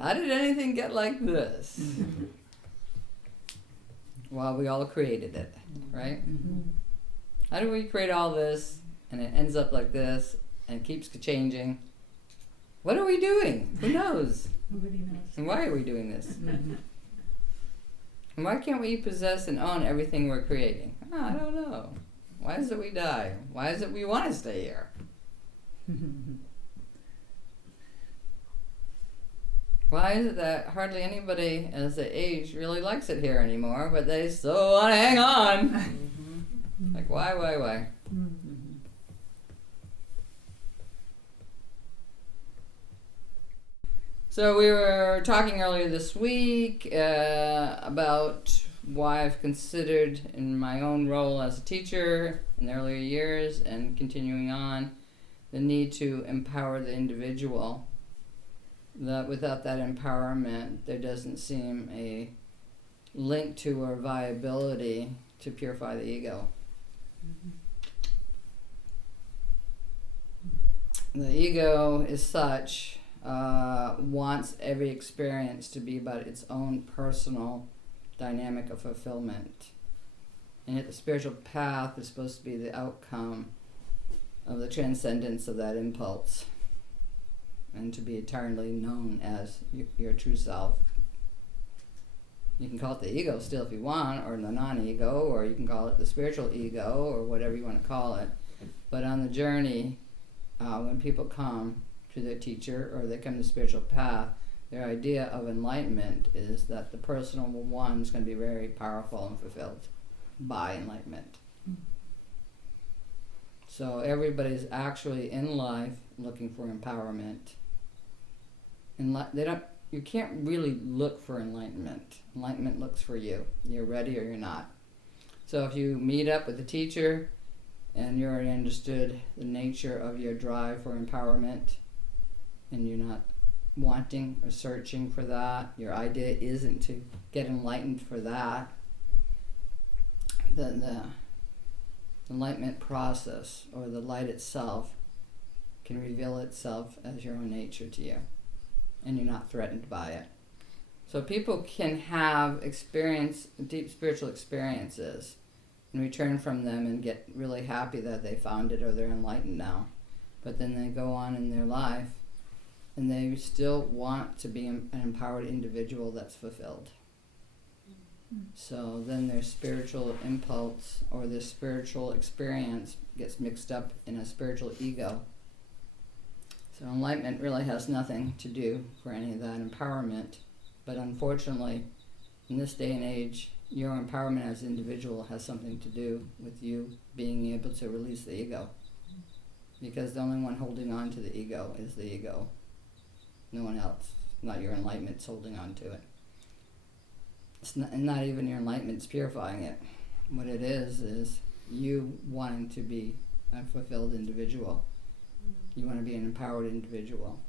How did anything get like this? Well, we all created it, right? How do we create all this and it ends up like this and keeps changing? What are we doing? Who knows? Nobody knows. And why are we doing this? And why can't we possess and own everything we're creating? Oh, I don't know. Why is it we die? Why is it we want to stay here? Why is it that hardly anybody as they age really likes it here anymore, but they still want to hang on? Like, why? So we were talking earlier this week about why I've considered in my own role as a teacher in the earlier years and continuing on the need to empower the individual. That without that empowerment, there doesn't seem a link to or viability to purify the ego. The ego is such, wants every experience to be about its own personal dynamic of fulfillment. And yet the spiritual path is supposed to be the outcome of the transcendence of that impulse and to be entirely known as your true self. You can call it the ego still if you want, or the non-ego, or you can call it the spiritual ego, or whatever you want to call it. But on the journey, when people come to their teacher or they come to the spiritual path, their idea of enlightenment is that the personal one is going to be very powerful and fulfilled by enlightenment. So everybody's actually in life looking for empowerment. You can't really look for enlightenment. Enlightenment looks for you. You're ready or you're not. So if you meet up with a teacher and you already understood the nature of your drive for empowerment and you're not wanting or searching for that, your idea isn't to get enlightened for that, then the enlightenment process or the light itself can reveal itself as your own nature to you, and you're not threatened by it. So people can have deep spiritual experiences and return from them and get really happy that they found it or they're enlightened now. But then they go on in their life and they still want to be an empowered individual that's fulfilled. So then their spiritual impulse or their spiritual experience gets mixed up in a spiritual ego. So enlightenment really has nothing to do for any of that empowerment. But unfortunately, in this day and age, your empowerment as an individual has something to do with you being able to release the ego. Because the only one holding on to the ego is the ego. No one else. Not your enlightenment's holding on to it. Not even your enlightenment's purifying it. What it is you wanting to be a fulfilled individual. You want to be an empowered individual.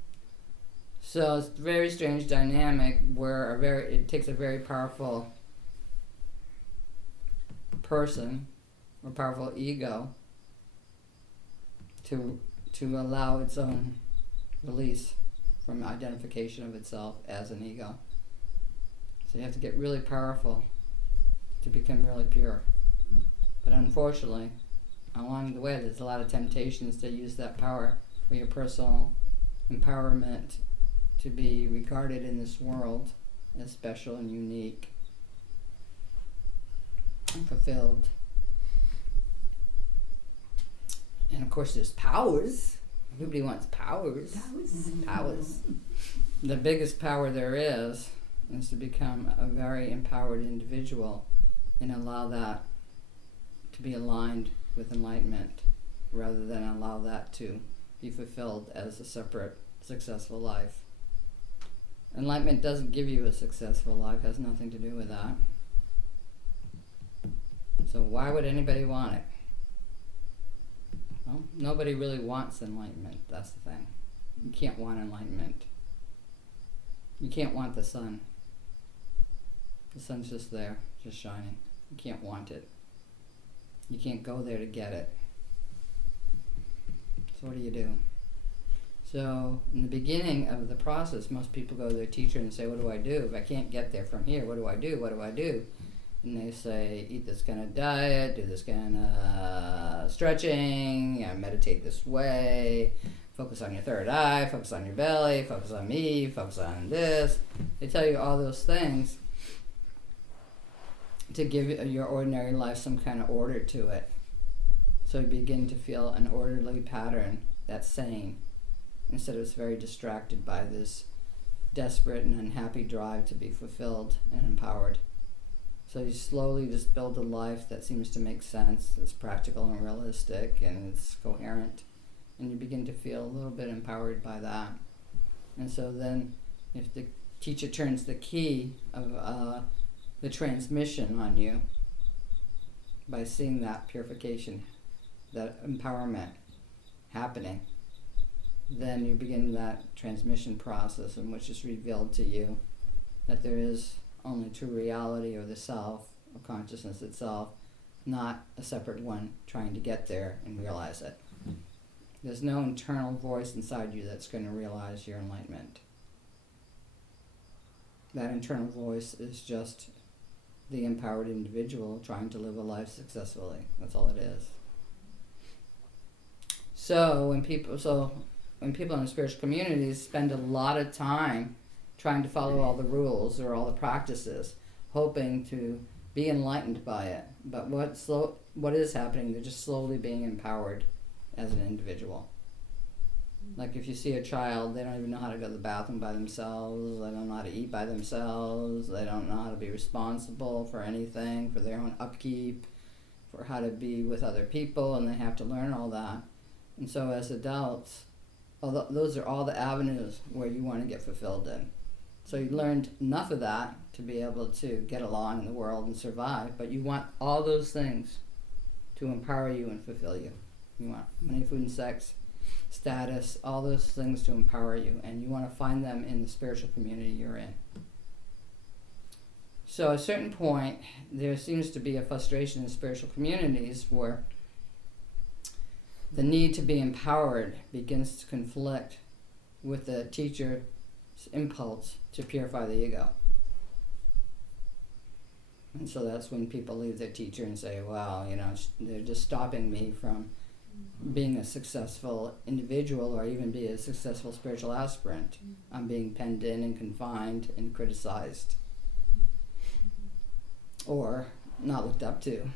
So it's a very strange dynamic where it takes a very powerful person or powerful ego to allow its own release from identification of itself as an ego. So you have to get really powerful to become really pure. But unfortunately, along the way, there's a lot of temptations to use that power for your personal empowerment to be regarded in this world as special and unique and fulfilled. And of course there's powers. Everybody wants powers. Powers. The biggest power there is to become a very empowered individual and allow that to be aligned with enlightenment rather than allow that to be fulfilled as a separate, successful life. Enlightenment doesn't give you a successful life, has nothing to do with that. So why would anybody want it? Well, nobody really wants enlightenment, that's the thing. You can't want enlightenment. You can't want the sun. The sun's just there, just shining. You can't want it. You can't go there to get it. So what do? So in the beginning of the process, most people go to their teacher and say, what do I do? If I can't get there from here, what do I do? What do I do? And they say, eat this kind of diet, do this kind of stretching, meditate this way, focus on your third eye, focus on your belly, focus on me, focus on this. They tell you all those things to give your ordinary life some kind of order to it. So you begin to feel an orderly pattern that's sane, instead of it's very distracted by this desperate and unhappy drive to be fulfilled and empowered. So you slowly just build a life that seems to make sense, that's practical and realistic, and it's coherent. And you begin to feel a little bit empowered by that. And so then, if the teacher turns the key of the transmission on you, by seeing that purification, that empowerment happening, then you begin that transmission process in which is revealed to you that there is only true reality, or the self, or consciousness itself, not a separate one trying to get there and realize it. There's no internal voice inside you that's going to realize your enlightenment. That internal voice is just the empowered individual trying to live a life successfully. That's all it is. So when people in spiritual communities spend a lot of time trying to follow all the rules or all the practices, hoping to be enlightened by it, but what is happening? They're just slowly being empowered as an individual. Like if you see a child, they don't even know how to go to the bathroom by themselves, they don't know how to eat by themselves, they don't know how to be responsible for anything, for their own upkeep, for how to be with other people, and they have to learn all that. And so as adults, those are all the avenues where you want to get fulfilled in. So you learned enough of that to be able to get along in the world and survive, but you want all those things to empower you and fulfill you. You want money, food, and sex, status, all those things to empower you, and you want to find them in the spiritual community you're in. So at a certain point, there seems to be a frustration in spiritual communities where the need to be empowered begins to conflict with the teacher's impulse to purify the ego. And so that's when people leave their teacher and say, well, they're just stopping me from being a successful individual or even be a successful spiritual aspirant. I'm being penned in and confined and criticized or not looked up to.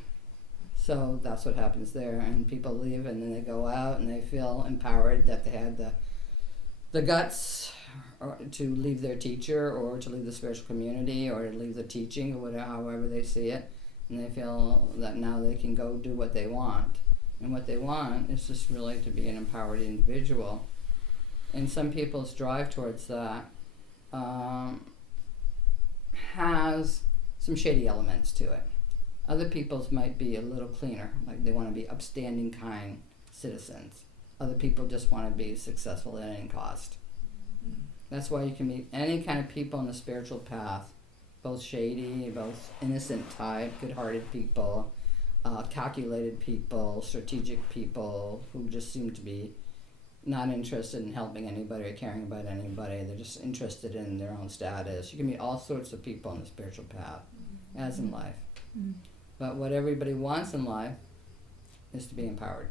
So that's what happens there, and people leave and then they go out and they feel empowered that they had the guts to leave their teacher or to leave the spiritual community or to leave the teaching or whatever, however they see it, and they feel that now they can go do what they want. And what they want is just really to be an empowered individual. And some people's drive towards that has some shady elements to it. Other people's might be a little cleaner, like they want to be upstanding, kind citizens. Other people just want to be successful at any cost. That's why you can meet any kind of people on the spiritual path, both shady, both innocent type, good-hearted people, calculated people, strategic people who just seem to be not interested in helping anybody or caring about anybody. They're just interested in their own status. You can meet all sorts of people on the spiritual path, as in life. But what everybody wants in life is to be empowered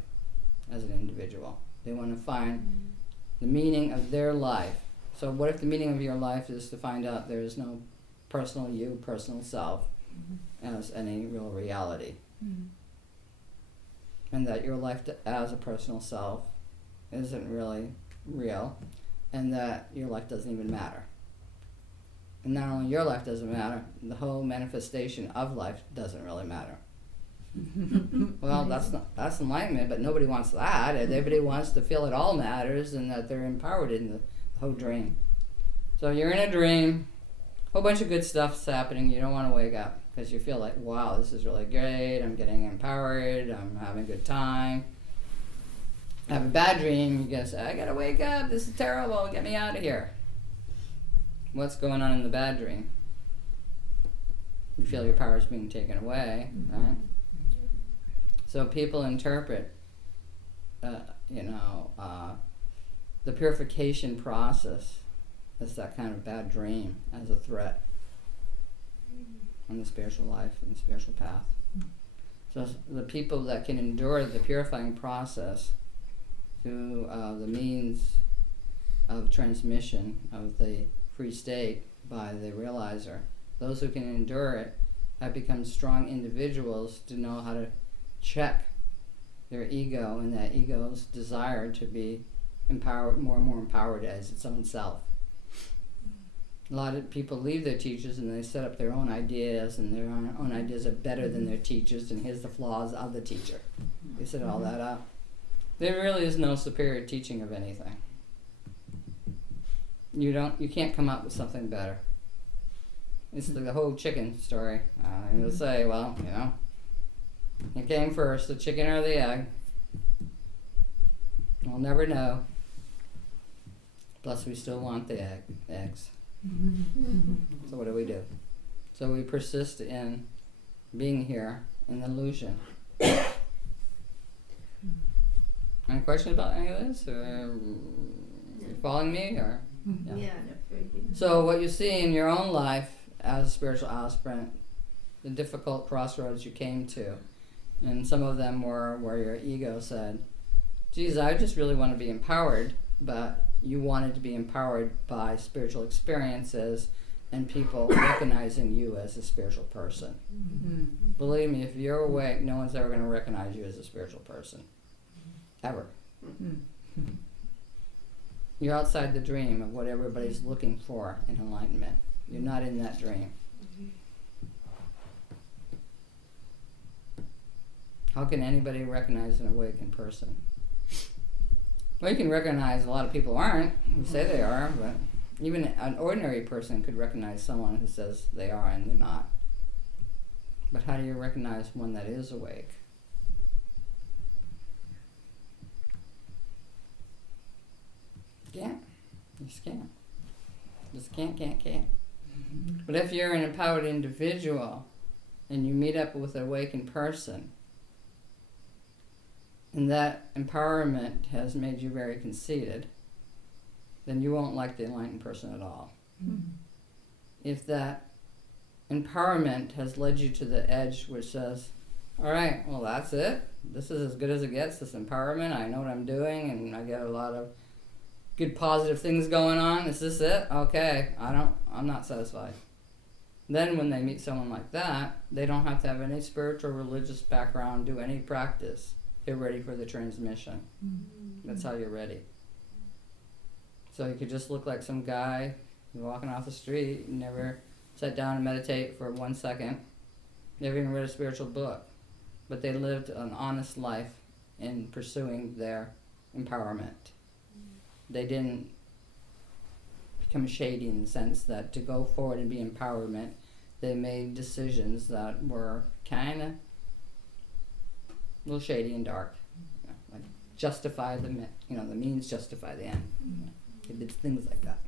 as an individual. They want to find the meaning of their life. So what if the meaning of your life is to find out there is no personal you, personal self, as any real reality? And that your life as a personal self isn't really real, and that your life doesn't even matter. And not only your life doesn't matter, the whole manifestation of life doesn't really matter. Well, that's enlightenment, but nobody wants that. Everybody wants to feel it all matters and that they're empowered in the whole dream. So you're in a dream, a whole bunch of good stuff's happening, you don't want to wake up because you feel like, wow, this is really great, I'm getting empowered, I'm having a good time. Have a bad dream, you gotta say, I gotta wake up, this is terrible, get me out of here. What's going on in the bad dream? You feel your power's being taken away, right? So people interpret, the purification process is that kind of bad dream as a threat on the spiritual life and spiritual path. So the people that can endure the purifying process through the means of transmission of the free state by the realizer, those who can endure it have become strong individuals to know how to check their ego and that ego's desire to be empowered, more and more empowered as its own self. A lot of people leave their teachers and they set up their own ideas, and their own ideas are better than their teachers, and here's the flaws of the teacher. They set all that up. There really is no superior teaching of anything. You can't come up with something better. It's the whole chicken story. You'll say, well, it came first, the chicken or the egg. We'll never know. Plus, we still want the eggs. So what do? So we persist in being here in illusion. Any questions about any of this? Or you following me? Or Yeah, that's very good. So what you see in your own life as a spiritual aspirant, the difficult crossroads you came to, and some of them were where your ego said, geez, I just really want to be empowered, but you wanted to be empowered by spiritual experiences and people recognizing you as a spiritual person. Believe me, if you're awake, no one's ever going to recognize you as a spiritual person. Ever. You're outside the dream of what everybody's looking for in enlightenment. You're not in that dream. How can anybody recognize an awakened person? Well, you can recognize a lot of people aren't, who say they are, but even an ordinary person could recognize someone who says they are and they're not. But how do you recognize one that is awake? Can't. You just can't. Just can't. But if you're an empowered individual and you meet up with an awakened person, and that empowerment has made you very conceited, then you won't like the enlightened person at all. If that empowerment has led you to the edge which says, all right, well, that's it. This is as good as it gets, this empowerment. I know what I'm doing, and I get a lot of good positive things going on. Is this it? Okay, I'm not satisfied. Then when they meet someone like that, they don't have to have any spiritual religious background, do any practice. They're ready for the transmission. That's how you're ready. So you could just look like some guy walking off the street, never sat down and meditate for 1 second, never even read a spiritual book, but they lived an honest life in pursuing their empowerment. They didn't become shady in the sense that to go forward and be empowerment, they made decisions that were kind of a little shady and dark. Like justify the means justify the end. They did things like that.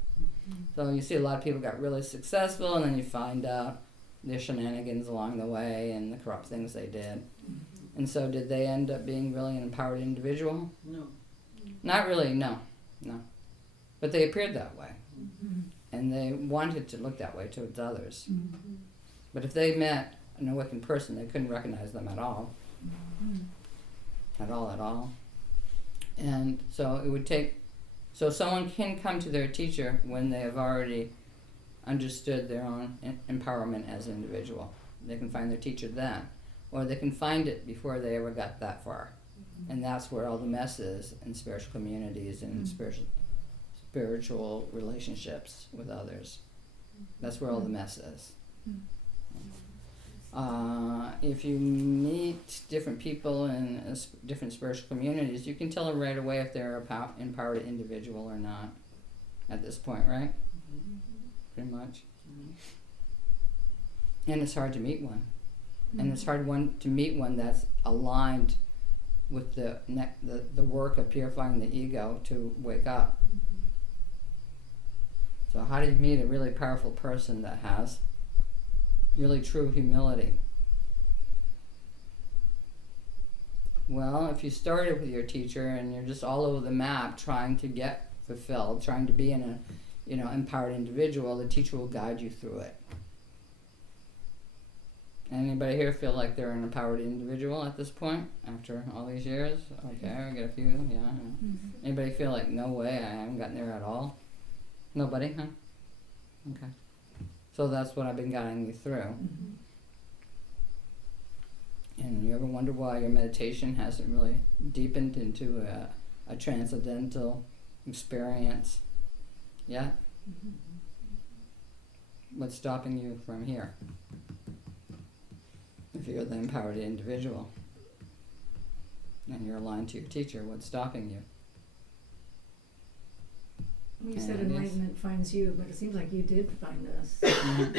So you see a lot of people got really successful, and then you find out their shenanigans along the way and the corrupt things they did. And so did they end up being really an empowered individual? No. Not really, no. But they appeared that way. And they wanted to look that way towards others. But if they met an awakened person, they couldn't recognize them at all. At all. And so it would take, so someone can come to their teacher when they have already understood their own empowerment as an individual. They can find their teacher then. Or they can find it before they ever got that far. And that's where all the mess is in spiritual communities and spiritual relationships with others. That's where all the mess is. If you meet different people in different spiritual communities, you can tell them right away if they're an empowered individual or not at this point, right? Pretty much. And it's hard to meet one. And it's hard to meet one that's aligned with the work of purifying the ego to wake up. So how do you meet a really powerful person that has really true humility? Well, if you started with your teacher and you're just all over the map trying to get fulfilled, trying to be in a, empowered individual, the teacher will guide you through it. Anybody here feel like they're an empowered individual at this point after all these years? Okay, we got a few. Yeah. Mm-hmm. Anybody feel like, no way, I haven't gotten there at all? Nobody, huh? Okay. So that's what I've been guiding you through. Mm-hmm. And you ever wonder why your meditation hasn't really deepened into a transcendental experience yet? Mm-hmm. What's stopping you from here? If you're the empowered individual and you're aligned to your teacher, what's stopping you? You said enlightenment finds you, but it seems like you did find us. Mm-hmm.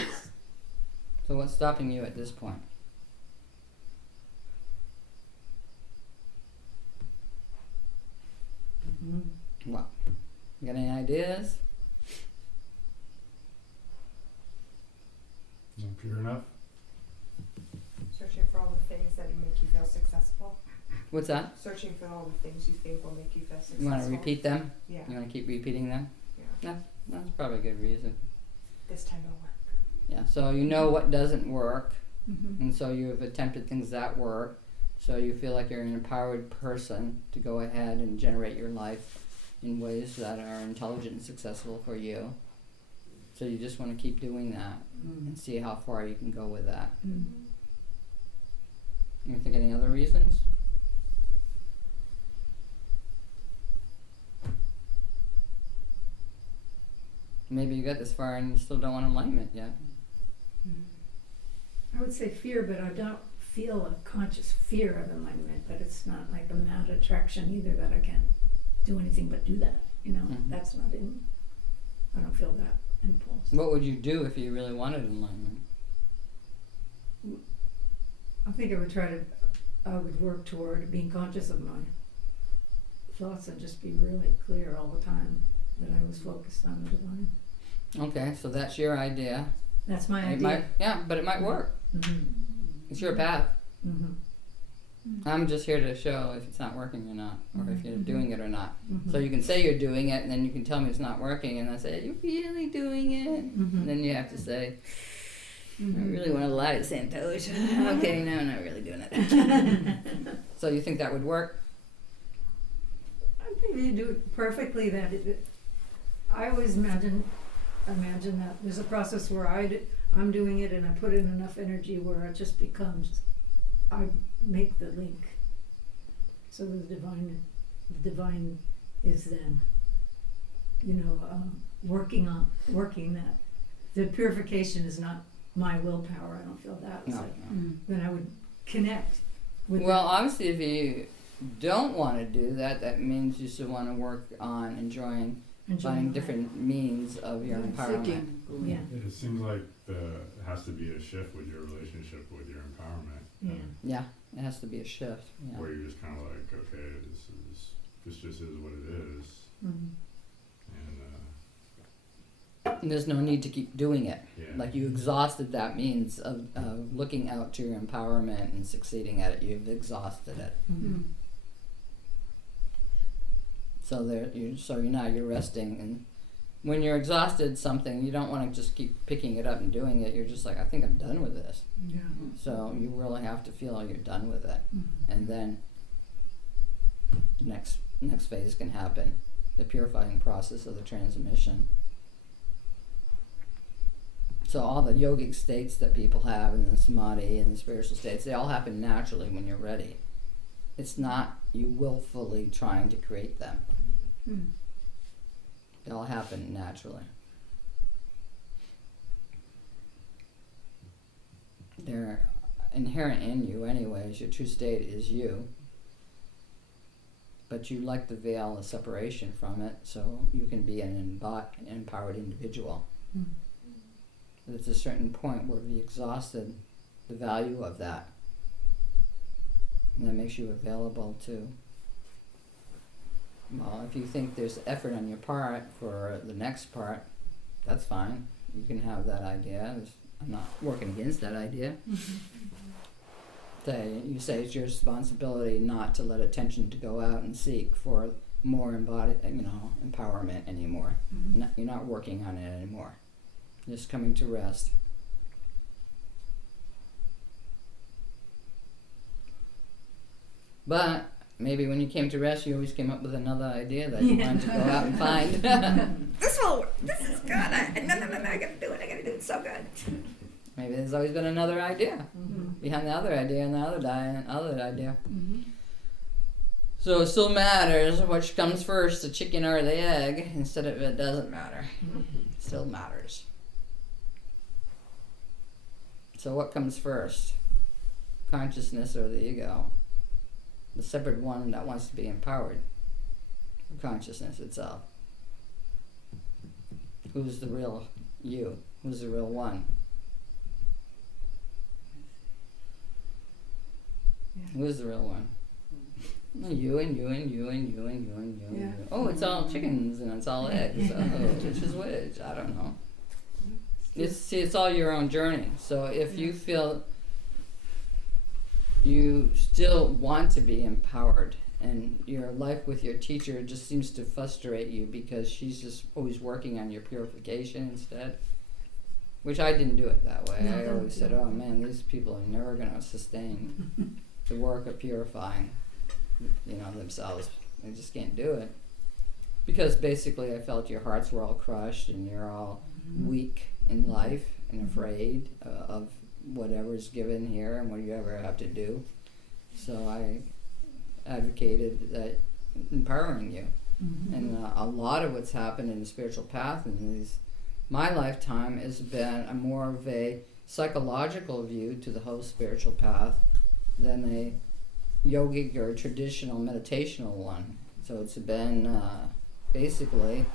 So what's stopping you at this point? Mm-hmm. What? You got any ideas? Not pure enough? Searching for all the things that make you feel successful. What's that? Searching for all the things you think will make you feel successful. You want to repeat them? Yeah. You want to keep repeating them? Yeah. That's probably a good reason. This time it'll work. Yeah, so you know what doesn't work, Mm-hmm. and so you've attempted things that work, so you feel like you're an empowered person to go ahead and generate your life in ways that are intelligent and successful for you. So you just want to keep doing that and see how far you can go with that. Mm-hmm. You think any other reasons? Maybe you got this far and you still don't want enlightenment yet. I would say fear, but I don't feel a conscious fear of enlightenment, but it's not like a mad attraction either that I can't do anything but do that. Mhm. That's not in, I don't feel that impulse. What would you do if you really wanted enlightenment? I think I would work toward being conscious of my thoughts and just be really clear all the time that I was focused on the divine. Okay, so that's your idea. That's my It idea. might, yeah, but it might work. Mm-hmm. It's your path. Mm-hmm. I'm just here to show if it's not working or not, or if you're Mhm. doing it or not. Mm-hmm. So you can say you're doing it, and then you can tell me it's not working, and I say, are you really doing it? Mm-hmm. And then you have to say, I Mm-hmm. really want to lie to Santosha. Okay, no, I'm not really doing it. So you think that would work? I think you do it perfectly. I always imagine that there's a process where I'm doing it and I put in enough energy where it just becomes, I make the link. So the divine is then, working that. The purification is not my willpower. I don't feel that. It's No, like, no. then I would connect with Well, obviously, if you don't want to do that, that means you still want to work on finding enjoying different means of your empowerment. Yeah. It seems like it has to be a shift with your relationship with your empowerment. Yeah. Yeah, it has to be a shift. Yeah. Where you're just kind of like, okay, this just is what it is. Mm-hmm. And And there's no need to keep doing it. yeah. Like you exhausted that means of looking out to your empowerment and succeeding at it. You've exhausted it. Mm-hmm. So you're resting, and when you're exhausted something, you don't want to just keep picking it up and doing it. You're just like, I think I'm done with this. Yeah. So you really have to feel you're done with it, Mm-hmm. and then next phase can happen, the purifying process of the transmission. So all the yogic states that people have, and the samadhi and the spiritual states, they all happen naturally when you're ready. It's not you willfully trying to create them. Mm. They all happen naturally. They're inherent in you anyways. Your true state is you. But you like the veil of separation from it, so you can be an empowered individual. Mm. But it's a certain point where you've exhausted the value of that. And that makes you available to, well, if you think there's effort on your part for the next part, that's fine. You can have that idea. I'm not working against that idea. You say it's your responsibility not to let attention to go out and seek for more empowered empowerment anymore. You're not working on it anymore. Just coming to rest. But maybe when you came to rest, you always came up with another idea that you wanted to go out and find. This will work. This is good. I gotta do it. It's so good. Maybe there's always been another idea behind the other idea and the other idea. So it still matters which comes first, the chicken or the egg, instead of it doesn't matter. It still matters. So what comes first? Consciousness or the ego? The separate one that wants to be empowered. Consciousness itself. Who's the real you? Who's the real one? Who's the real one? You and you and you and you and you and you and you. Oh, it's all chickens and it's all eggs. Oh, which is which? I don't know. It's all your own journey. So if you feel you still want to be empowered and your life with your teacher just seems to frustrate you because she's just always working on your purification instead, which I didn't do it that way. I always said, oh man, these people are never going to sustain the work of purifying themselves. They just can't do it. Because basically I felt your hearts were all crushed and you're all weak in life and afraid of whatever's given here and what you ever have to do. So I advocated that empowering you. And a lot of what's happened in the spiritual path in my lifetime has been a more of a psychological view to the whole spiritual path than a yogic or traditional meditational one. So it's been basically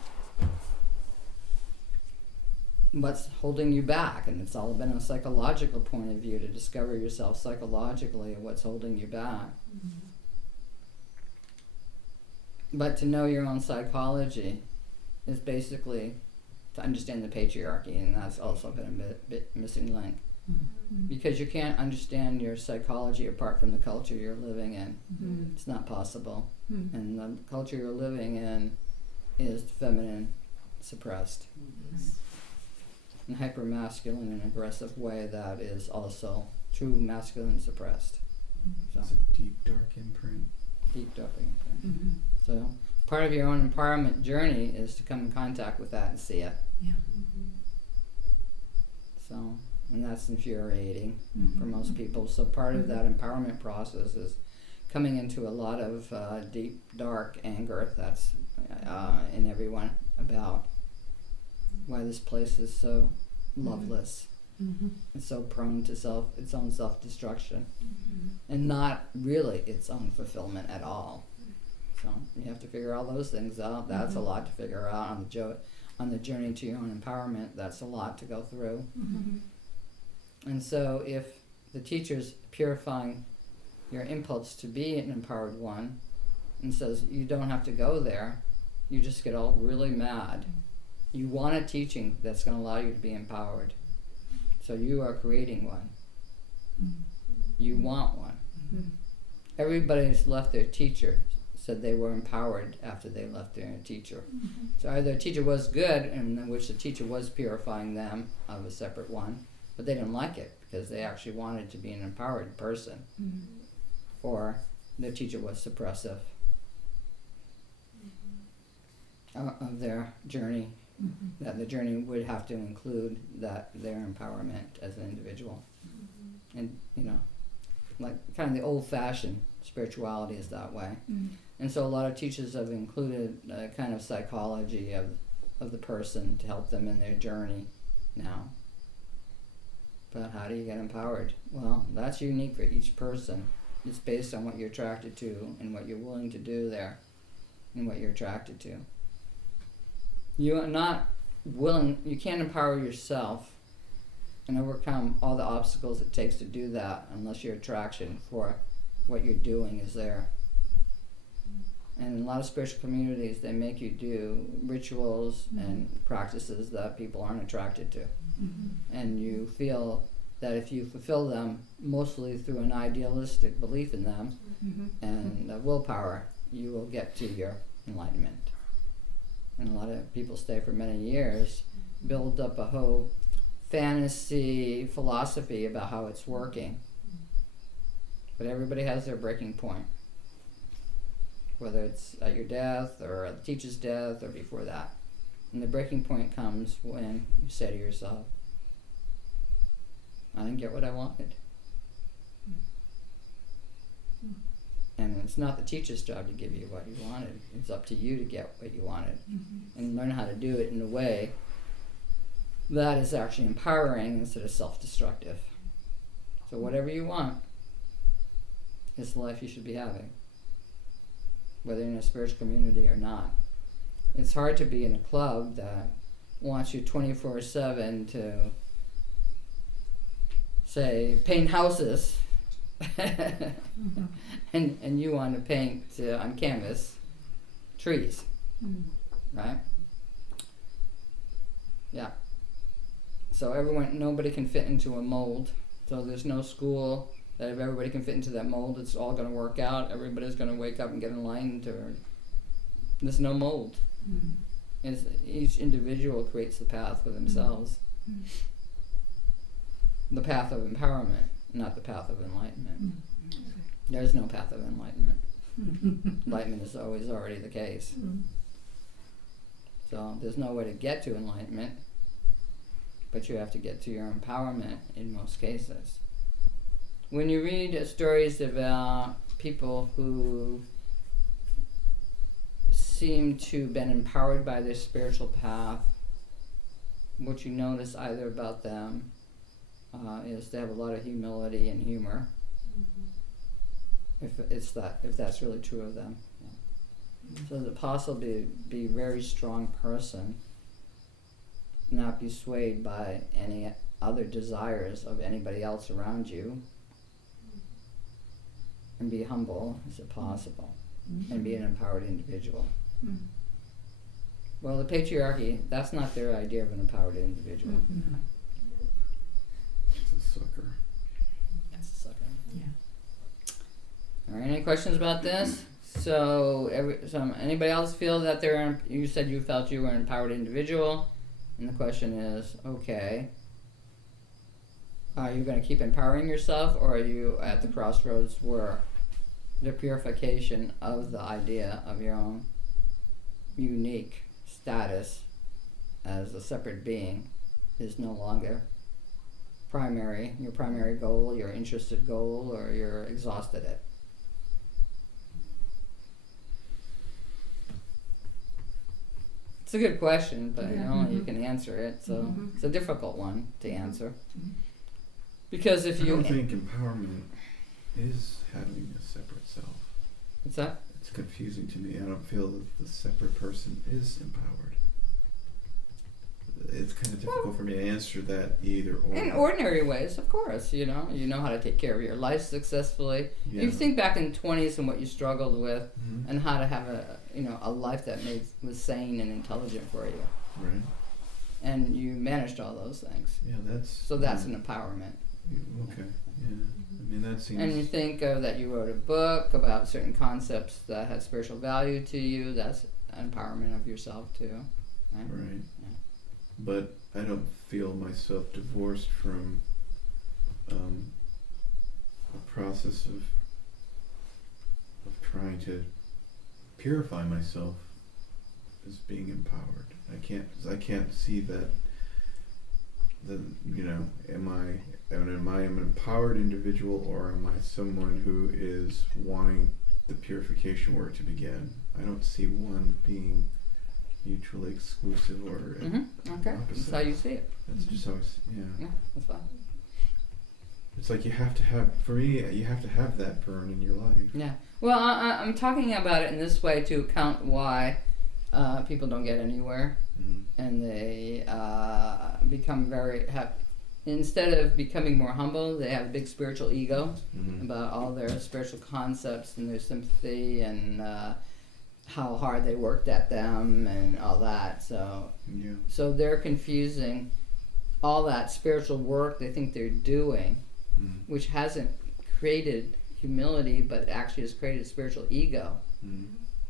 what's holding you back, and it's all been a psychological point of view to discover yourself psychologically and what's holding you back. But to know your own psychology is basically to understand the patriarchy, and that's also been a bit missing link. Because you can't understand your psychology apart from the culture you're living in. It's not possible. And the culture you're living in is feminine, suppressed. In hyper-masculine and aggressive way that is also true masculine suppressed. So it's a deep, dark imprint. Deep, dark imprint. So part of your own empowerment journey is to come in contact with that and see it. So, and that's infuriating for most people. So part of that empowerment process is coming into a lot of deep, dark anger that's in everyone about why this place is so loveless and so prone to its own self-destruction and not really its own fulfillment at all. So you have to figure all those things out. That's a lot to figure out on the journey to your own empowerment. That's a lot to go through. And so if the teacher's purifying your impulse to be an empowered one and says you don't have to go there, you just get all really mad. You want a teaching that's going to allow you to be empowered. So you are creating one. You want one. Everybody who's left their teacher said they were empowered after they left their teacher. So either their teacher was good, in which the teacher was purifying them of a separate one, but they didn't like it because they actually wanted to be an empowered person. Or their teacher was suppressive of their journey. That the journey would have to include that their empowerment as an individual. And like kind of the old-fashioned spirituality is that way. And so a lot of teachers have included a kind of psychology of the person to help them in their journey now. But how do you get empowered? Well, that's unique for each person. It's based on what you're attracted to and what you're willing to do there and what you're attracted to. You are not willing, you can't empower yourself and overcome all the obstacles it takes to do that unless your attraction for what you're doing is there. And in a lot of spiritual communities, they make you do rituals and practices that people aren't attracted to. And you feel that if you fulfill them, mostly through an idealistic belief in them and willpower, you will get to your enlightenment. and a lot of people stay for many years, build up a whole fantasy philosophy about how it's working. But everybody has their breaking point, whether it's at your death or at the teacher's death or before that. And the breaking point comes when you say to yourself, I didn't get what I wanted. And it's not the teacher's job to give you what you wanted. It's up to you to get what you wanted. And learn how to do it in a way that is actually empowering instead of self-destructive. So whatever you want is the life you should be having, whether you're in a spiritual community or not. It's hard to be in a club that wants you 24/7 to, say, paint houses, and you want to paint on canvas trees, right? Yeah. So nobody can fit into a mold. So there's no school that if everybody can fit into that mold, it's all going to work out. Everybody's going to wake up and get enlightened. Or there's no mold. Each individual creates the path for themselves. The path of empowerment, not the path of enlightenment. There's no path of enlightenment. Enlightenment is always already the case. So there's no way to get to enlightenment, but you have to get to your empowerment in most cases. When you read stories about people who seem to have been empowered by their spiritual path, what you notice either about them is they have a lot of humility and humor. If that's really true of them. Yeah. So is it possible to be a very strong person, not be swayed by any other desires of anybody else around you, and be humble? Is it possible? And be an empowered individual? Well, the patriarchy, that's not their idea of an empowered individual. It's a sucker. That's a sucker. Yeah. All right, any questions about this? So anybody else feel that you said you felt you were an empowered individual, and the question is, okay, are you going to keep empowering yourself, or are you at the crossroads where the purification of the idea of your own unique status as a separate being is no longer your primary goal, your interested goal, or you're exhausted it? It's a good question, but only you can answer it, so it's a difficult one to answer. Because if you... I don't think empowerment is having a separate self. What's that? It's confusing to me. I don't feel that the separate person is empowered. It's kind of difficult for me to answer that either or. In ordinary ways, of course, you know how to take care of your life successfully. Yeah. You think back in the 20s and what you struggled with, and how to have a life that was sane and intelligent for you. Right. And you managed all those things. Yeah, that's an empowerment. Okay. Yeah. I mean, that seems. And you think of that you wrote a book about certain concepts that had spiritual value to you. That's empowerment of yourself too, right? Right. Yeah. But I don't feel myself divorced from a process of trying to purify myself as being empowered. I can't see that. Am I an empowered individual, or am I someone who is wanting the purification work to begin? I don't see one being mutually exclusive or okay. opposite. That's how you see it. That's just how I see it. Yeah, that's fine. It's like you have to have that burn in your life. Yeah. Well, I'm talking about it in this way to account why people don't get anywhere, and they instead of becoming more humble, they have a big spiritual ego about all their spiritual concepts and their sympathy and how hard they worked at them and all that. So they're confusing all that spiritual work they think they're doing, which hasn't created humility, but actually has created spiritual ego.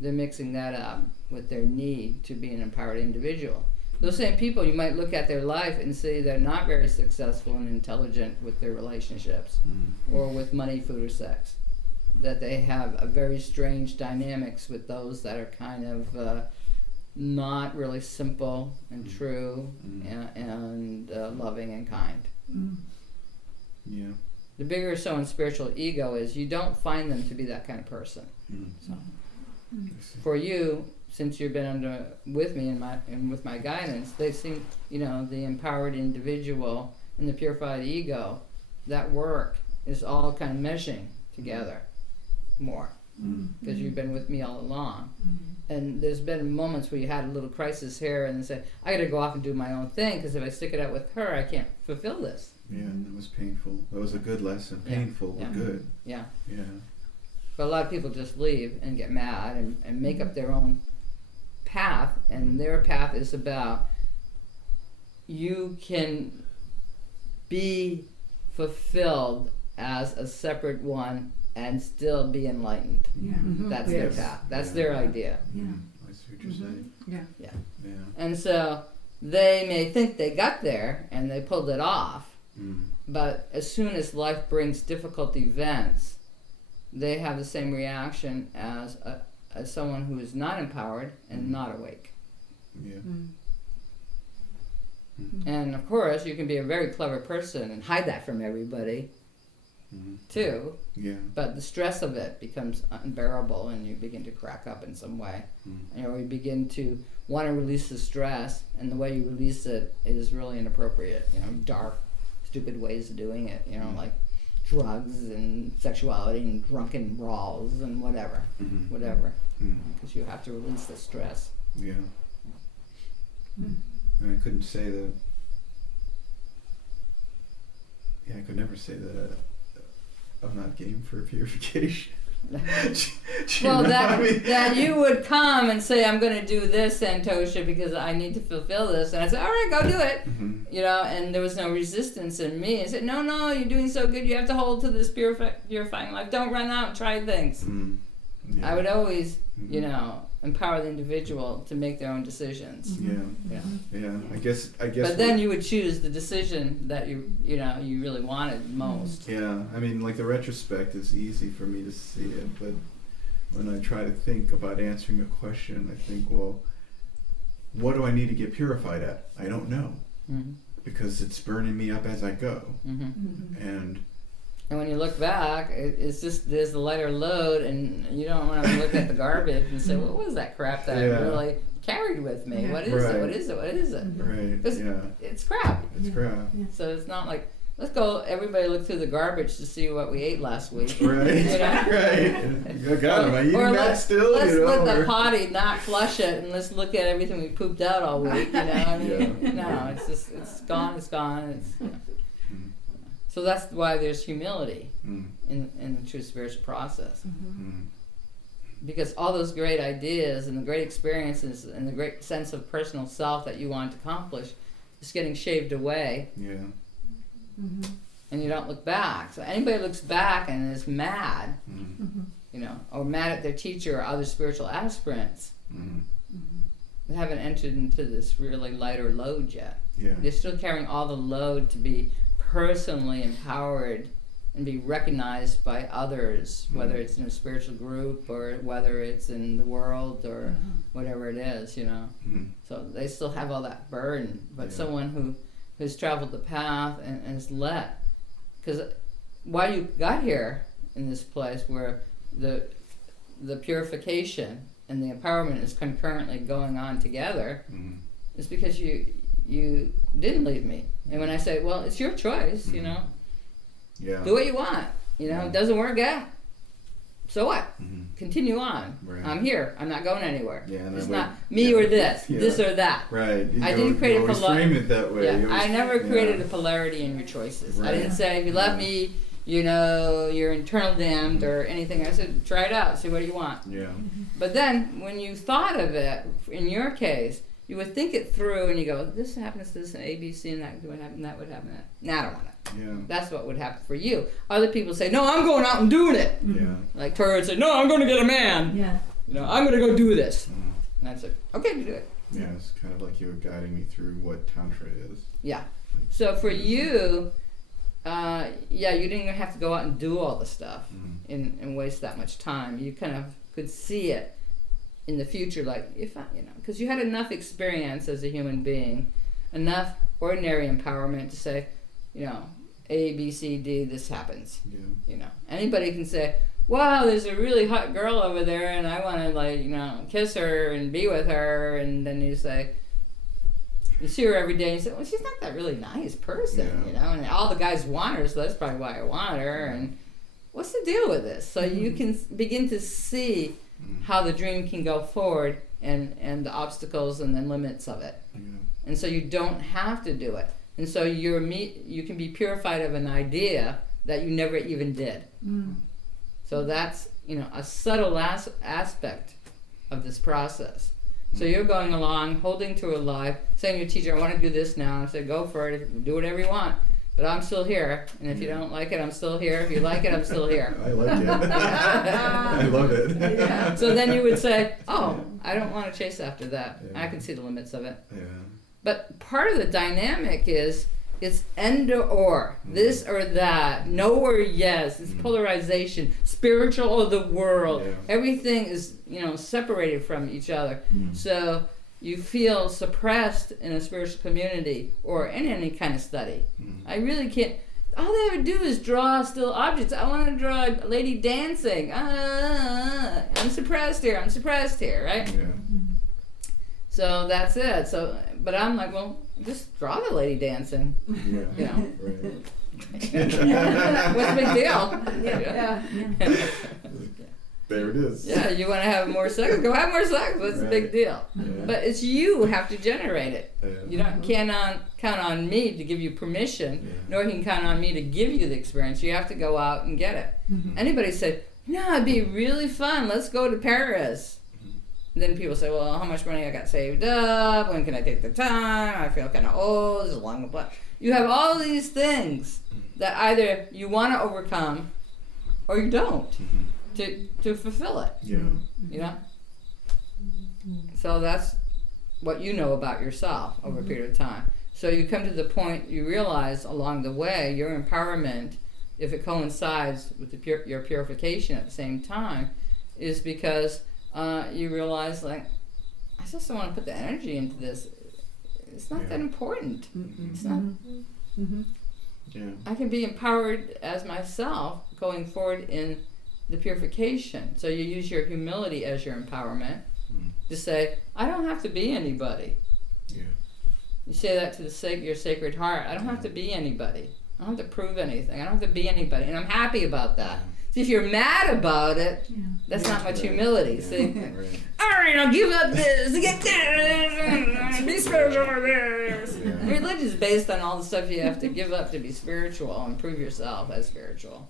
they're mixing that up with their need to be an empowered individual. Those same people, you might look at their life and see they're not very successful and intelligent with their relationships or with money, food, or sex. That they have a very strange dynamics with those that are kind of not really simple and true and loving and kind. Yeah. The bigger someone's spiritual ego is, you don't find them to be that kind of person. So, for you, since you've been with me and with my guidance, they seem, the empowered individual and the purified ego, that work is all kind of meshing together more, because you've been with me all along. And there's been moments where you had a little crisis here and say, I gotta go off and do my own thing, because if I stick it out with her, I can't fulfill this. Yeah, and that was painful. That was a good lesson. Yeah. Painful, but good. Yeah. Yeah. But a lot of people just leave and get mad and make up their own path, and their path is about, you can be fulfilled as a separate one and still be enlightened. Yeah. That's Yes. their path. That's Yeah. their idea. Yeah. I see what you're saying. Yeah. Yeah. And so they may think they got there and they pulled it off, but as soon as life brings difficult events, they have the same reaction as someone who is not empowered and not awake. Yeah. And of course, you can be a very clever person and hide that from everybody too, Yeah. but the stress of it becomes unbearable and you begin to crack up in some way. Or you begin to want to release the stress, and the way you release it is really inappropriate, dark, stupid ways of doing it, like drugs and sexuality and drunken brawls and whatever, because you have to release the stress. Yeah. And I couldn't say that. Yeah, I could never say that I'm not game for purification. Well, that you would come and say, I'm going to do this, Santosha, because I need to fulfill this. And I said, all right, go do it. And there was no resistance in me. I said, no, you're doing so good. You have to hold to this purifying life. Don't run out and try things. Yeah. I would always, empower the individual to make their own decisions. Yeah. I guess. But then you would choose the decision that you really wanted most. Yeah. I mean, like, the retrospect is easy for me to see it, but when I try to think about answering a question, I think, well, what do I need to get purified at? I don't know, because it's burning me up as I go, And when you look back, it's just, there's a lighter load, and you don't want to look at the garbage and say, what was that crap that I really carried with me? What is it? What is it? What is it? Right. Because Yeah. it's crap. It's crap. So it's not like, let's go, everybody look through the garbage to see what we ate last week. Right. Right. Oh, God, am I eating that still? Let's let the potty not flush it, and let's look at everything we pooped out all week. No, it's just, it's gone. So that's why there's humility in the true spiritual process. Because all those great ideas and the great experiences and the great sense of personal self that you want to accomplish is getting shaved away. Yeah. And you don't look back. So anybody looks back and is mad, or mad at their teacher or other spiritual aspirants, they haven't entered into this really lighter load yet. Yeah. They're still carrying all the load to be personally empowered and be recognized by others, whether it's in a spiritual group or whether it's in the world or whatever it is, So they still have all that burden. But someone who's traveled the path and is let, because why you got here in this place where the purification and the empowerment is concurrently going on together, is because you didn't leave me. And when I say, well, it's your choice, Yeah. do what you want. It doesn't work out. So what? Continue on. Right. I'm here. I'm not going anywhere. Yeah, and it's then not me or this, this or that. Right. I didn't create a frame it that way. Yeah, I never created a polarity in your choices. I Right. didn't say, if you love me, you're internal damned or anything. I said, try it out. See what you want. Yeah. But then when you thought of it, in your case, you would think it through and you go, this happens to this and A, B, C, and that would happen, that would happen. Nah, I don't want it. Yeah. That's what would happen for you. Other people say, no, I'm going out and doing it. Yeah. Like Tori would say, no, I'm going to get a man. Yeah. I'm going to go do this. Mm. And I'd say, okay, do it. Yeah, it's kind of like you were guiding me through what Tantra is. Yeah. So for you, you didn't even have to go out and do all the stuff and waste that much time. You kind of could see it in the future, like if because you had enough experience as a human being, enough ordinary empowerment to say, A, B, C, D, this happens. Yeah. Anybody can say, wow, there's a really hot girl over there and I want to kiss her and be with her. And then you say, you see her every day and you say, well, she's not that really nice person, and all the guys want her, so that's probably why I want her. And what's the deal with this? So you can begin to see how the dream can go forward and the obstacles and the limits of it. Yeah. And so you don't have to do it. And so you can be purified of an idea that you never even did. So that's, a subtle aspect of this process. So you're going along, holding to a life, saying to your teacher, I want to do this now. I say, go for it, do whatever you want. But I'm still here. And if you don't like it, I'm still here. If you like it, I'm still here. I like it. I love it. Yeah. So then you would say, oh, I don't want to chase after that. I can see the limits of it. Yeah. But part of the dynamic is it's end or, this or that, no or yes, it's polarization, spiritual or the world. Yeah. Everything is, separated from each other. So you feel suppressed in a spiritual community or in any kind of study. I really can't. All they ever do is draw still objects. I want to draw a lady dancing. I'm suppressed here, right? Yeah. So that's it. So, but I'm like, well, just draw the lady dancing. Yeah. Right. What's the big deal? Yeah. There it is. Yeah, you want to have more sex? Go have more sex. What's the big deal? Yeah. But it's you who have to generate it. Yeah. You don't count on me to give you permission, nor can you count on me to give you the experience. You have to go out and get it. Anybody said, no, it'd be really fun. Let's go to Paris. Then people say, well, how much money I got saved up? When can I take the time? I feel kind of old. This is a long plan. You have all these things that either you want to overcome or you don't to fulfill it. Yeah. So that's what you know about yourself over a period of time. So you come to the point you realize along the way your empowerment, if it coincides with your purification at the same time, is because you realize, like, I just don't want to put the energy into this. It's not that important. It's not. Yeah. I can be empowered as myself going forward in the purification. So you use your humility as your empowerment to say, I don't have to be anybody. Yeah. You say that to your sacred heart. I don't have to be anybody. I don't have to prove anything. I don't have to be anybody. And I'm happy about that. See, if you're mad about it, that's not much humility. See? Right. All right, I'll give up this, get this, be spiritual for this. Religion is based on all the stuff you have to give up to be spiritual and prove yourself as spiritual.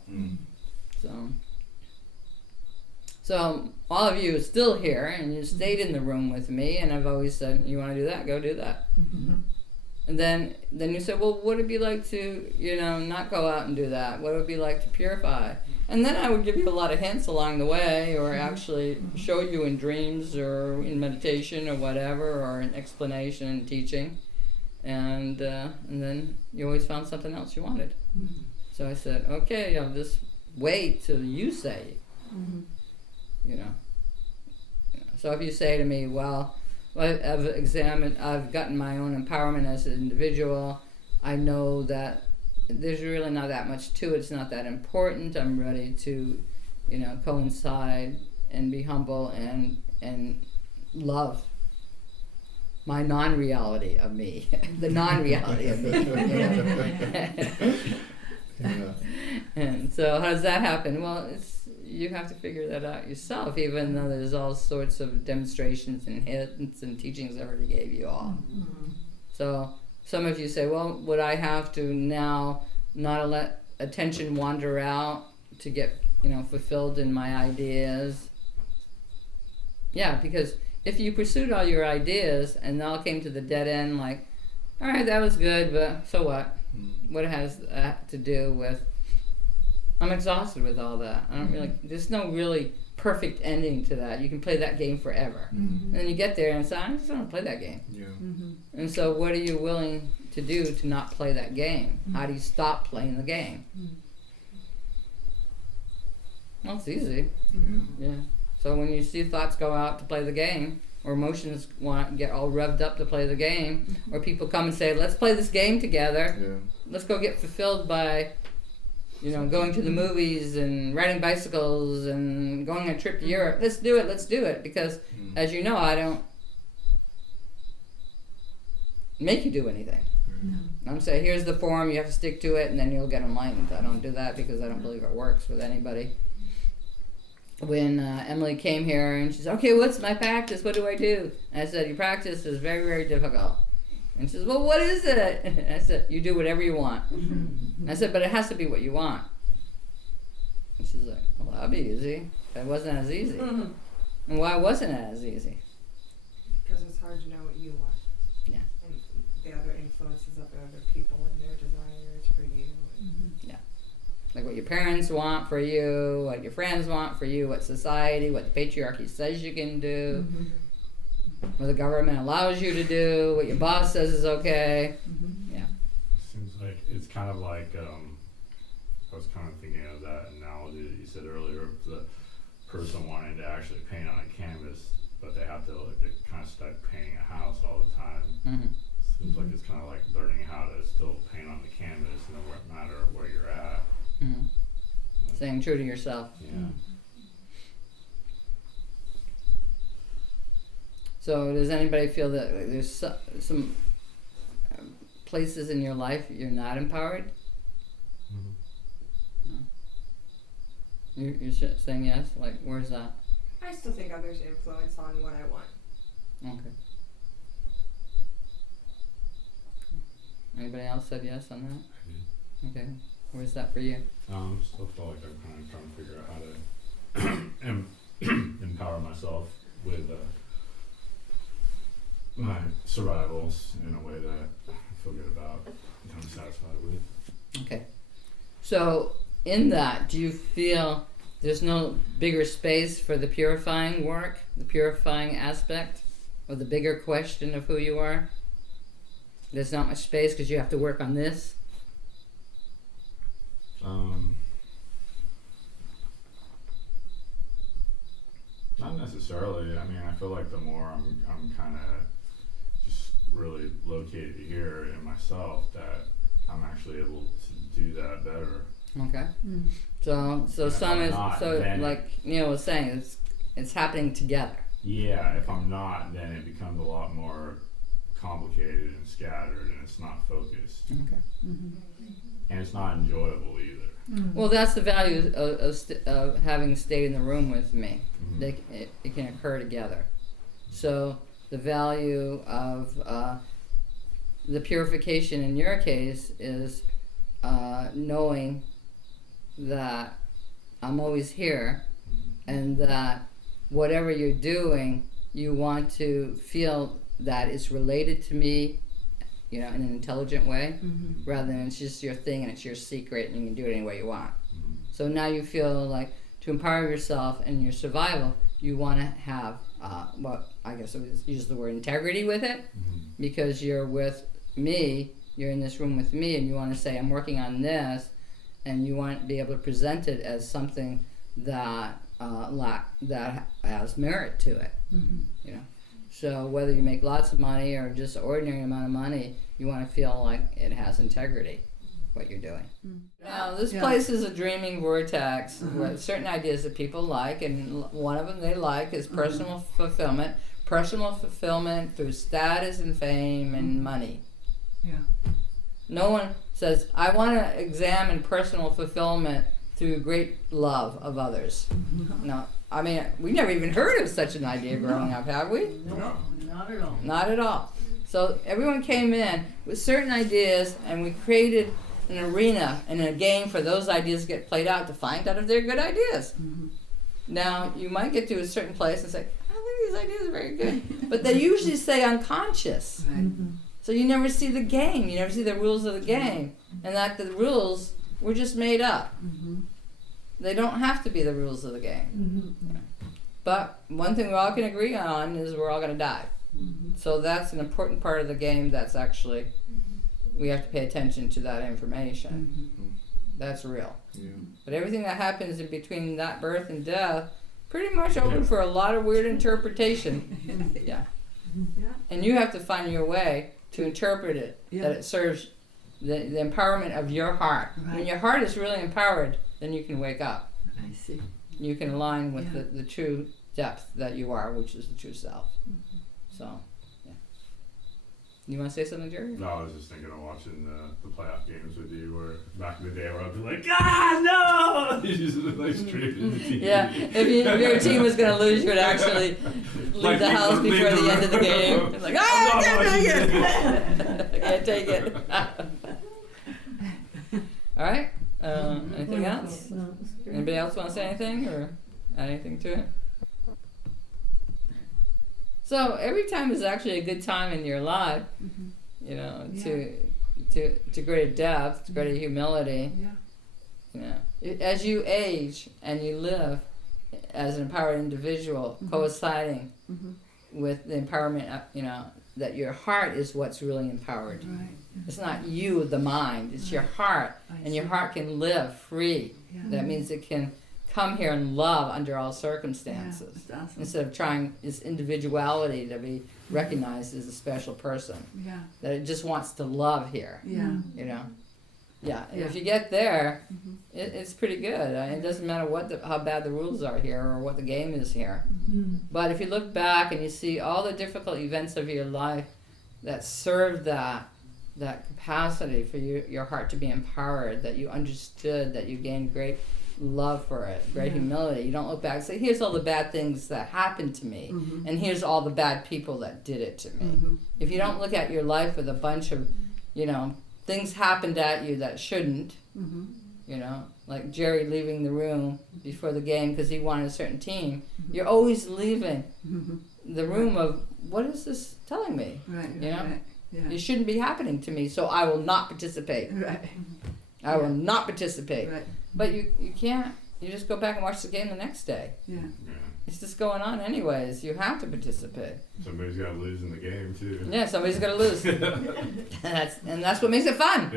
So all of you are still here, and you stayed in the room with me, and I've always said, you want to do that, go do that. And then you said, well, what would it be like to, not go out and do that? What would it be like to purify? And then I would give you a lot of hints along the way, or actually show you in dreams or in meditation or whatever, or in explanation and teaching. And then you always found something else you wanted. So I said, okay, I'll just wait till you say, So if you say to me, well, I've gotten my own empowerment as an individual, I know that there's really not that much to it, it's not that important, I'm ready to, coincide and be humble and love my non-reality of me, the non-reality of me. And so how does that happen? Well, you have to figure that out yourself, even though there's all sorts of demonstrations and hints and teachings I already gave you all. So some of you say, well, would I have to now not let attention wander out to get, fulfilled in my ideas? Yeah, because if you pursued all your ideas and all came to the dead end, like, all right, that was good, but so what? What has that to do with? I'm exhausted with all that. I don't really. There's no really perfect ending to that. You can play that game forever. And then you get there and say, I just don't want to play that game. Yeah. And so what are you willing to do to not play that game? How do you stop playing the game? Well, it's easy. Yeah. So when you see thoughts go out to play the game, or emotions want to get all revved up to play the game, or people come and say, let's play this game together. Yeah. Let's go get fulfilled by, going to the movies and riding bicycles and going on a trip to Europe. Let's do it. Because, as you know, I don't make you do anything. I'm saying, here's the form, you have to stick to it, and then you'll get enlightened. I don't do that because I don't believe it works with anybody. When Emily came here and she said, okay, what's my practice? What do I do? And I said, your practice is very, very difficult. And she says, well, what is it? And I said, you do whatever you want. I said, but it has to be what you want. And she's like, well, that'd be easy. It wasn't as easy. And why wasn't it as easy? Because it's hard to know what you want. Yeah. And the other influences of other people and their desires for you. Yeah. Like what your parents want for you, what your friends want for you, what society, what the patriarchy says you can do, what the government allows you to do, what your boss says is okay. Yeah. Seems like it's kind of like I was kind of thinking of that analogy that you said earlier of the person wanting to actually paint on a canvas, but they have to they kind of start painting a house all the time. Seems like it's kind of like learning how to still paint on the canvas, no matter where you're at. Staying true to yourself. Yeah. So does anybody feel that there's some places in your life you're not empowered? No. You're saying yes? Like, where's that? I still think others influence on what I want. Okay. Anybody else said yes on that? I did. Okay. Where's that for you? Still feel like I'm kind of trying to figure out how to empower myself with my survivals in a way that I feel good about and I'm satisfied with. Okay. So in that, do you feel there's no bigger space for the purifying work, the purifying aspect, or the bigger question of who you are? There's not much space because you have to work on this? Not necessarily. I mean, I feel like the more I'm kind of just really located here in myself that I'm actually able to do that better. Okay. So If some I'm is not, so then like Neil was saying, it's happening together. Yeah, if I'm not, then it becomes a lot more complicated and scattered, and it's not focused, Okay. and it's not enjoyable either. Well, that's the value of having stayed in the room with me. It can occur together. So the value of the purification in your case is knowing that I'm always here, and that whatever you're doing, you want to feel that it's related to me, in an intelligent way, rather than it's just your thing and it's your secret and you can do it any way you want. So now you feel like to empower yourself and your survival, you want to have, I guess I would use the word integrity with it, because you're with me, you're in this room with me, and you want to say, I'm working on this, and you want to be able to present it as something that that has merit to it. So whether you make lots of money or just an ordinary amount of money, you want to feel like it has integrity, what you're doing. Now, this place is a dreaming vortex with certain ideas that people like, and one of them they like is personal fulfillment. Personal fulfillment through status and fame and money. No one says, I want to examine personal fulfillment through great love of others. No. I mean, we never even heard of such an idea growing up, have we? No, not at all. Not at all. So everyone came in with certain ideas, and we created an arena and a game for those ideas to get played out to find out if they're good ideas. Now, you might get to a certain place and say, I don't think these ideas are very good. But they usually stay unconscious. So you never see the game. You never see the rules of the game. And that the rules were just made up. They don't have to be the rules of the game. But one thing we all can agree on is we're all going to die. So that's an important part of the game. That's actually, we have to pay attention to that information. That's real. Yeah. But everything that happens in between that birth and death, pretty much open for a lot of weird interpretation. Yeah. And you have to find your way to interpret it, that it serves the empowerment of your heart. When your heart is really empowered, then you can wake up. I see. You can align with the true depth that you are, which is the true self. So, yeah. You want to say something, Jerry? No, I was just thinking of watching the playoff games with you, where back in the day where I'd be like, ah, no! You just like straight into the TV. Yeah, if your team was going to lose, you would actually leave the house before the end of the game. It's like, ah, I can't take it! I can't take it. All right. Anything else? No, it's great. Anybody else want to say anything or add anything to it? So every time is actually a good time in your life, you know, to greater depth, to greater humility. You know, as you age and you live as an empowered individual, coinciding with the empowerment, you know, that your heart is what's really empowered. It's not you, the mind. It's your heart, and your heart can live free. That means it can come here and love under all circumstances, instead of trying its individuality to be recognized as a special person. That it just wants to love here. You know. If you get there, it's pretty good. I mean, it doesn't matter how bad the rules are here or what the game is here. But if you look back and you see all the difficult events of your life that served that capacity for your heart to be empowered, that you understood, that you gained great love for it, great humility. You don't look back and say, here's all the bad things that happened to me, and here's all the bad people that did it to me. If you don't look at your life with a bunch of, you know, things happened at you that shouldn't, you know, like Jerry leaving the room before the game because he wanted a certain team, you're always leaving the room of, what is this telling me? You know? It shouldn't be happening to me, so I will not participate. I will not participate. But you can't. You just go back and watch the game the next day. It's just going on anyways. You have to participate. Somebody's got to lose in the game too. Yeah, somebody's got to lose. and that's what makes it fun.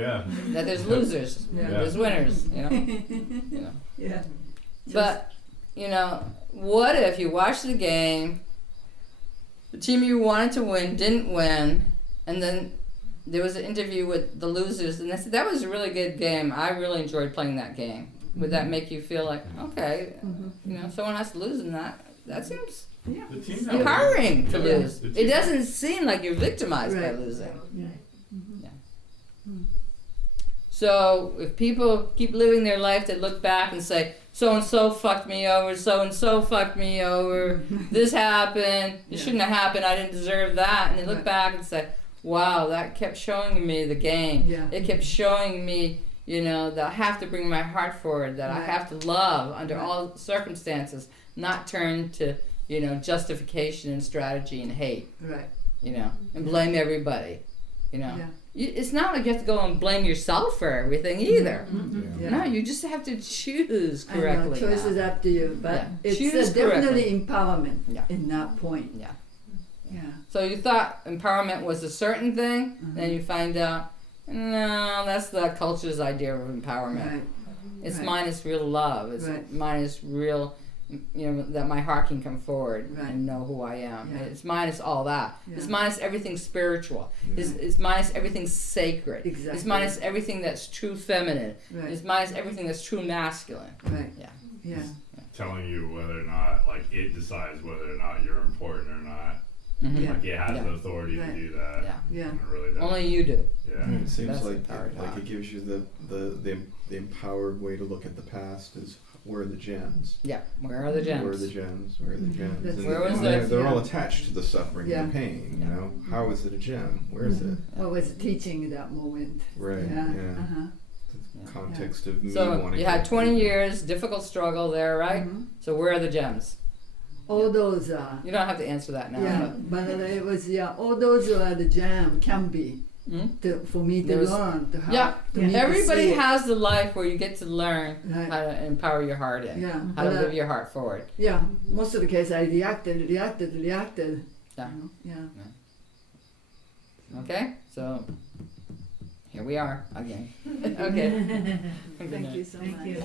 That there's losers. There's winners. You know. But you know, what if you watched the game, the team you wanted to win didn't win, and then there was an interview with the losers, and they said, that was a really good game. I really enjoyed playing that game. Would that make you feel like, okay, you know, someone has to lose in that? That seems empowering to lose. It doesn't seem like you're victimized by losing. So if people keep living their life, they look back and say, so-and-so fucked me over, so-and-so fucked me over, this happened, it shouldn't have happened, I didn't deserve that. And they look back and say, wow, that kept showing me the game. It kept showing me, you know, that I have to bring my heart forward, that I have to love under all circumstances, not turn to, you know, justification and strategy and hate. You know, and blame everybody. You know. It's not like you have to go and blame yourself for everything either. No, you just have to choose correctly. Choice is up to you, but it's definitely empowerment in that point. So you thought empowerment was a certain thing, then you find out, no, that's the culture's idea of empowerment. It's minus real love. It's minus real, you know, that my heart can come forward and know who I am. It's minus all that. It's minus everything spiritual. It's minus everything sacred. It's minus everything that's true feminine. It's minus everything that's true masculine. Telling you whether or not, like, it decides whether or not you're important or not. Like, it has the authority to do that. It really does. Only you do. It seems That's like empowered it gives you the empowered way to look at the past is, where are the gems? Where are the gems? Where are the gems? Where are the gems? And Where was they're all attached to the suffering and the pain, you know? How is it a gem? Where is it? What was teaching that moment? The context of me so wanting you had to 20 years, difficult struggle there, right? So where are the gems? All those you don't have to answer that now. but it was all those the gem can be for me to learn. To Yeah. Everybody has the life where you get to learn Right. how to empower your heart in. Yeah. How to live your heart forward. Yeah. Most of the case, I reacted. Yeah. You know? Yeah. Okay? So, here we are again. Okay. Thank you so much. Thank you.